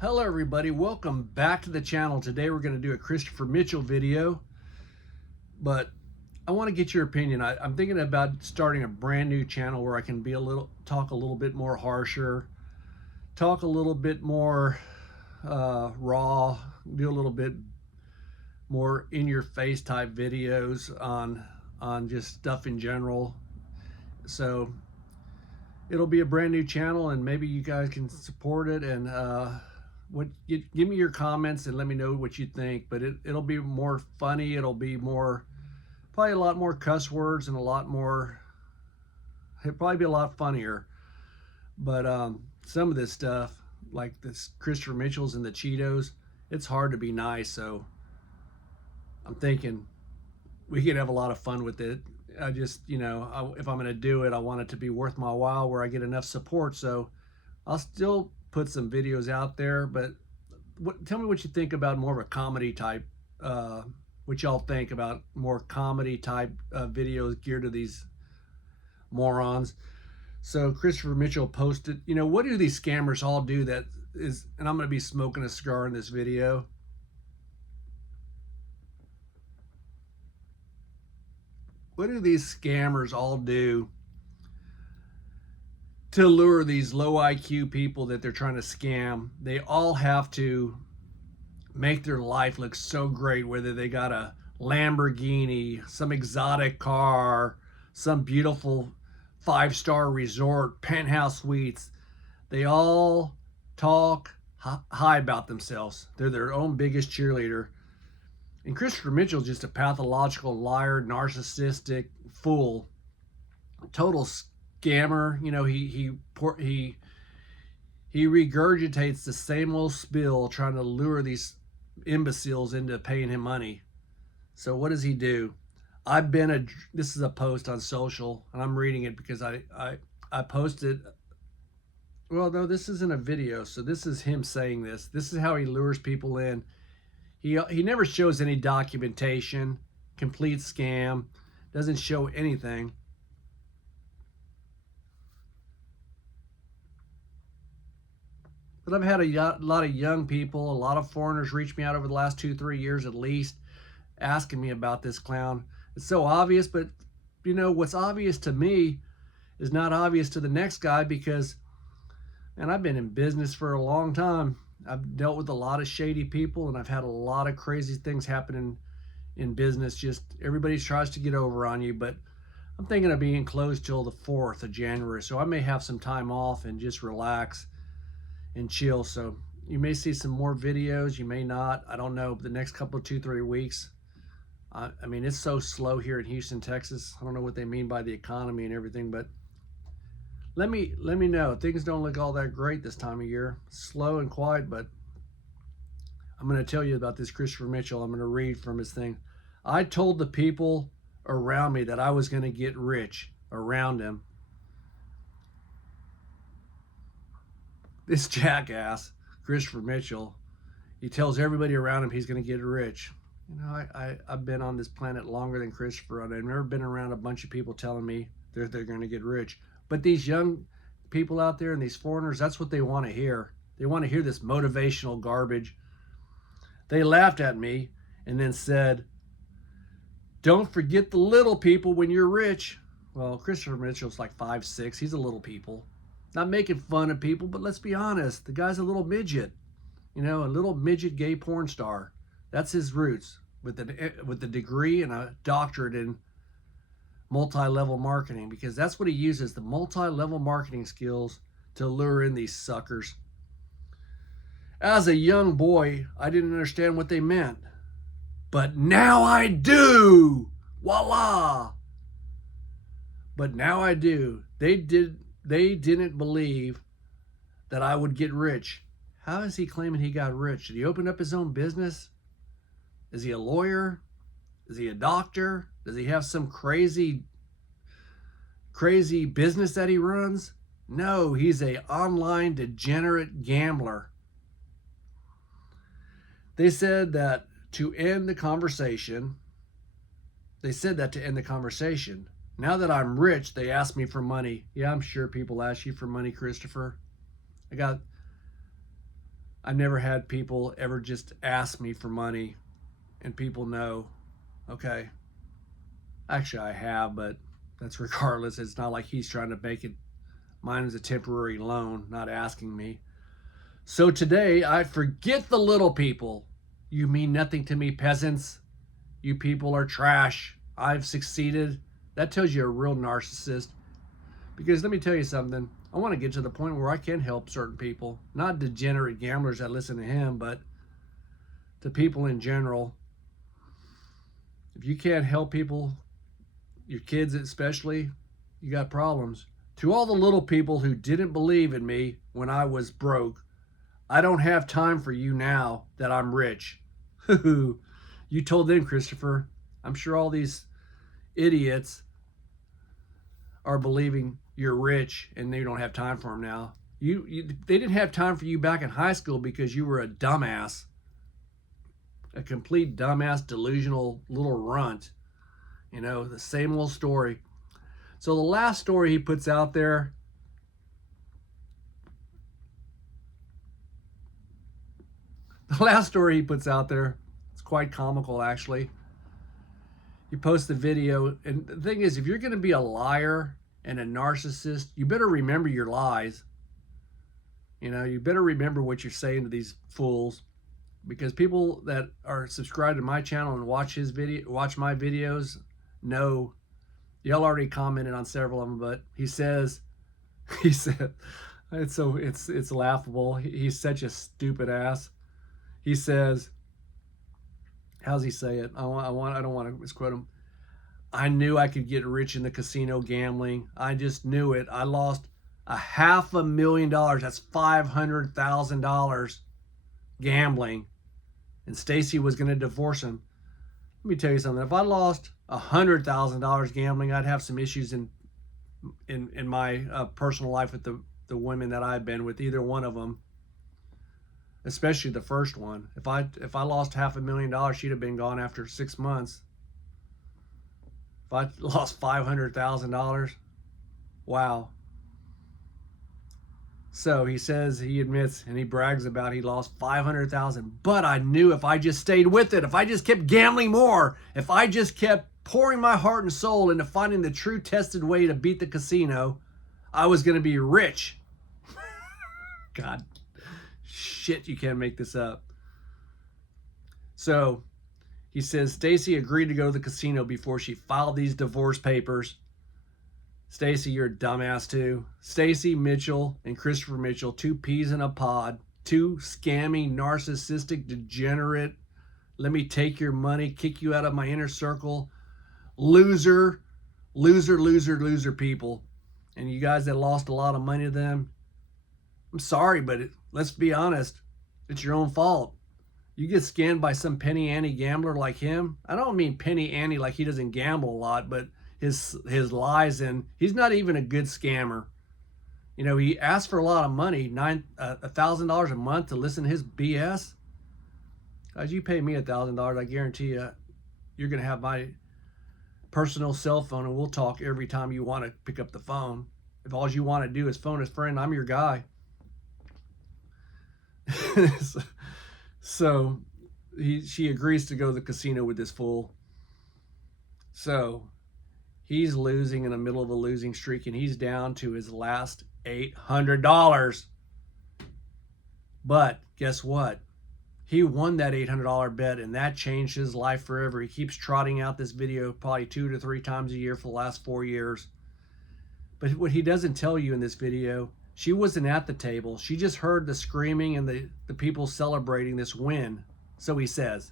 Hello everybody, welcome back to the channel. Today we're going to do a Christopher Mitchell video, but I want to get your opinion. I'm thinking about starting a brand new channel where I can talk a little bit more harsher, talk a little bit more raw, do a little bit more in your face type videos on just stuff in general. So it'll be a brand new channel and maybe you guys can support it and give me your comments and let me know what you think. But it'll be more funny. It'll be probably a lot more cuss words and it'll probably be a lot funnier. But some of this stuff, like this Christopher Mitchell's and the Cheetos, it's hard to be nice. So I'm thinking we could have a lot of fun with it. I just, if I'm going to do it, I want it to be worth my while where I get enough support. So I'll still put some videos out there, but tell me what you think about more of a comedy type, what y'all think about more comedy type videos geared to these morons. So Christopher Mitchell posted, what do these scammers all do and I'm going to be smoking a cigar in this video. What do these scammers all do to lure these low IQ people that they're trying to scam? They all have to make their life look so great, whether they got a Lamborghini, some exotic car, some beautiful 5-star resort, penthouse suites. They all talk high about themselves. They're their own biggest cheerleader. And Christopher Mitchell's just a pathological liar, narcissistic fool, total scammer. He regurgitates the same old spill, trying to lure these imbeciles into paying him money. So what does he do? This is a post on social, and I'm reading it because I posted. Well, no, this isn't a video, so this is him saying this. This is how he lures people in. He never shows any documentation, complete scam, doesn't show anything. But I've had a lot of young people, a lot of foreigners reach me out over the last 2-3 years at least, asking me about this clown. It's so obvious, but what's obvious to me is not obvious to the next guy because, and I've been in business for a long time. I've dealt with a lot of shady people and I've had a lot of crazy things happen in business. Just everybody tries to get over on you, but I'm thinking of being closed till the 4th of January. So I may have some time off and just relax and chill. So you may see some more videos, you may not, I don't know, but the next couple of 2-3 weeks. I mean, it's so slow here in Houston, Texas. I don't know what they mean by the economy and everything, but let me know. Things don't look all that great this time of year. Slow and quiet, but I'm going to tell you about this Christopher Mitchell. I'm going to read from his thing. I told the people around me that I was going to get rich around him. This jackass, Christopher Mitchell, he tells everybody around him he's going to get rich. I've been on this planet longer than Christopher. I've never been around a bunch of people telling me they're going to get rich. But these young people out there and these foreigners, that's what they want to hear. They want to hear this motivational garbage. They laughed at me and then said, don't forget the little people when you're rich. Well, Christopher Mitchell's like 5'6". He's a little people. Not making fun of people, but let's be honest. The guy's a little midget. A little midget gay porn star. That's his roots, with a degree and a doctorate in multi-level marketing, because that's what he uses, the multi-level marketing skills to lure in these suckers. As a young boy, I didn't understand what they meant, but now I do. Voila. But now I do. They didn't believe that I would get rich. How is he claiming he got rich? Did he open up his own business? Is he a lawyer? Is he a doctor? Does he have some crazy business that he runs? No, he's an online degenerate gambler. They said that to end the conversation. Now that I'm rich, they ask me for money. Yeah, I'm sure people ask you for money, Christopher. I got I never had people ever just ask me for money and people know, okay. Actually, I have, but that's regardless. It's not like he's trying to make it. Mine is a temporary loan, not asking me. So today, I forget the little people. You mean nothing to me, peasants. You people are trash. I've succeeded. That tells you a real narcissist. Because let me tell you something. I want to get to the point where I can help certain people. Not degenerate gamblers that listen to him, but to people in general. If you can't help people, your kids especially, you got problems. To all the little people who didn't believe in me when I was broke, I don't have time for you now that I'm rich. You told them, Christopher. I'm sure all these idiots are believing you're rich and they don't have time for them now. They didn't have time for you back in high school because you were a dumbass, a complete dumbass, delusional little runt. You know, the same old story. So the last story he puts out there, it's quite comical actually. He posts the video, and the thing is, if you're going to be a liar and a narcissist, you better remember your lies. You know, you better remember what you're saying to these fools, because people that are subscribed to my channel and watch my videos know. Y'all already commented on several of them, but he said, it's laughable. He's such a stupid ass. He says, how's he say it? I don't want to misquote him. I knew I could get rich in the casino gambling. I just knew it. I lost $500,000. That's $500,000 gambling. And Stacy was going to divorce him. Let me tell you something. If I lost $100,000 gambling, I'd have some issues in my personal life with the women that I've been with, either one of them, especially the first one. If I lost $500,000, she'd have been gone after 6 months. If I lost $500,000, wow. So he says, he admits, and he brags about he lost $500,000. But I knew if I just stayed with it, if I just kept gambling more, if I just kept pouring my heart and soul into finding the true tested way to beat the casino, I was going to be rich. God, shit, you can't make this up. So he says Stacy agreed to go to the casino before she filed these divorce papers. Stacy, you're a dumbass too. Stacy Mitchell and Christopher Mitchell, two peas in a pod, two scammy, narcissistic, degenerate, let me take your money, kick you out of my inner circle, loser people. And you guys that lost a lot of money to them, I'm sorry, but let's be honest, it's your own fault. You get scammed by some penny ante gambler like him. I don't mean penny ante like he doesn't gamble a lot, but his lies, and he's not even a good scammer. You know, he asked for a lot of money, $1,000 a month to listen to his BS. Guys, you pay me $1,000, I guarantee you're gonna have my personal cell phone, and we'll talk every time you want to pick up the phone. If all you want to do is phone his friend, I'm your guy. So she agrees to go to the casino with this fool. So he's losing in the middle of a losing streak, and he's down to his last $800. But guess what? He won that $800 bet, and that changed his life forever. He keeps trotting out this video probably 2 to 3 times a year for the last 4 years. But what he doesn't tell you in this video, she wasn't at the table. She just heard the screaming and the people celebrating this win. So he says.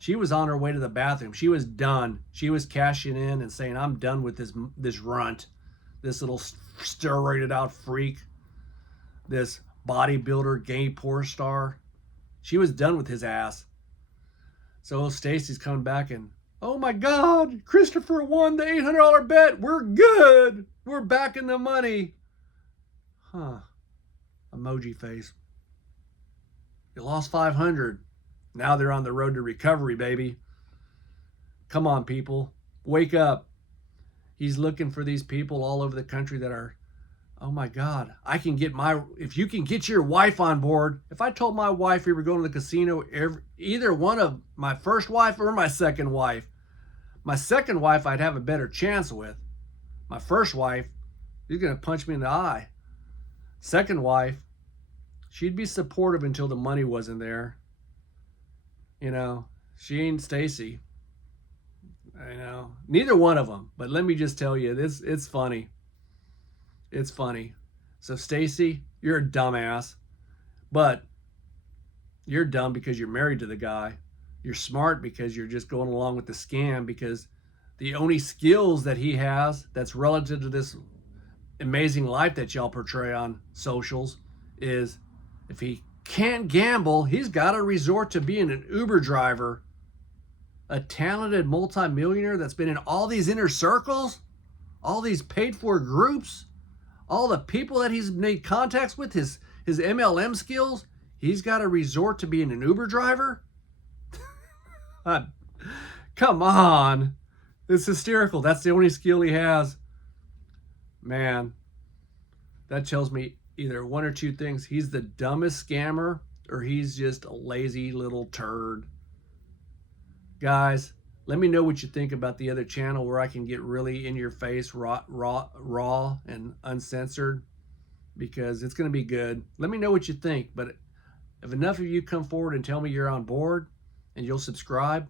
She was on her way to the bathroom. She was done. She was cashing in and saying, I'm done with this runt, this little steroided out freak, this bodybuilder, gay porn star. She was done with his ass. So Stacy's coming back and, oh my God, Christopher won the $800 bet. We're good. We're back in the money. Huh. Emoji face. You lost 500. Now they're on the road to recovery, baby. Come on, people. Wake up. He's looking for these people all over the country that are Oh my God, if you can get your wife on board. If I told my wife we were going to the casino, either one of my first wife or my second wife I'd have a better chance with. My first wife, she's going to punch me in the eye. Second wife, she'd be supportive until the money wasn't there. You know, she ain't Stacy. I know. Neither one of them. But let me just tell you, it's funny. It's funny. So Stacy, you're a dumbass, but you're dumb because you're married to the guy. You're smart because you're just going along with the scam, because the only skills that he has that's relative to this amazing life that y'all portray on socials is, if he can't gamble, he's got to resort to being an Uber driver, a talented multimillionaire that's been in all these inner circles, all these paid for groups, all the people that he's made contacts with, his MLM skills. He's got to resort to being an Uber driver. Come on. It's hysterical. That's the only skill he has. Man, that tells me either one or two things. He's the dumbest scammer, or he's just a lazy little turd. Guys, let me know what you think about the other channel where I can get really in your face, raw and uncensored, because it's going to be good. Let me know what you think. But if enough of you come forward and tell me you're on board and you'll subscribe,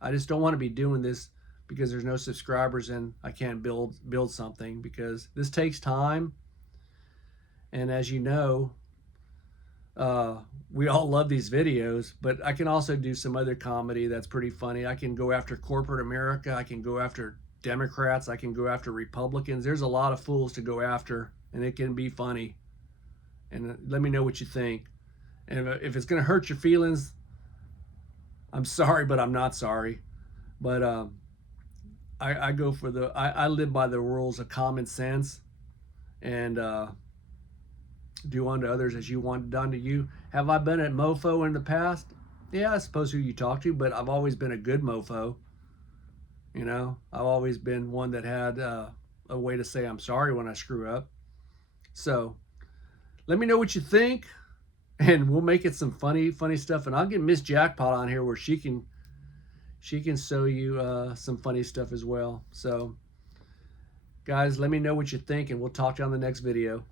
I just don't want to be doing this because there's no subscribers and I can't build something, because this takes time. And as you know, we all love these videos, but I can also do some other comedy that's pretty funny. I can go after corporate America. I can go after Democrats. I can go after Republicans. There's a lot of fools to go after, and it can be funny. And let me know what you think. And if it's going to hurt your feelings, I'm sorry, but I'm not sorry. But I go for I live by the rules of common sense, and do unto others as you want done to you. Have I been a mofo in the past? Yeah, I suppose who you talk to, but I've always been a good mofo. You know, I've always been one that had a way to say I'm sorry when I screw up. So let me know what you think, and we'll make it some funny stuff. And I'll get Miss Jackpot on here where she can show you some funny stuff as well. So guys, let me know what you think, and we'll talk to you on the next video.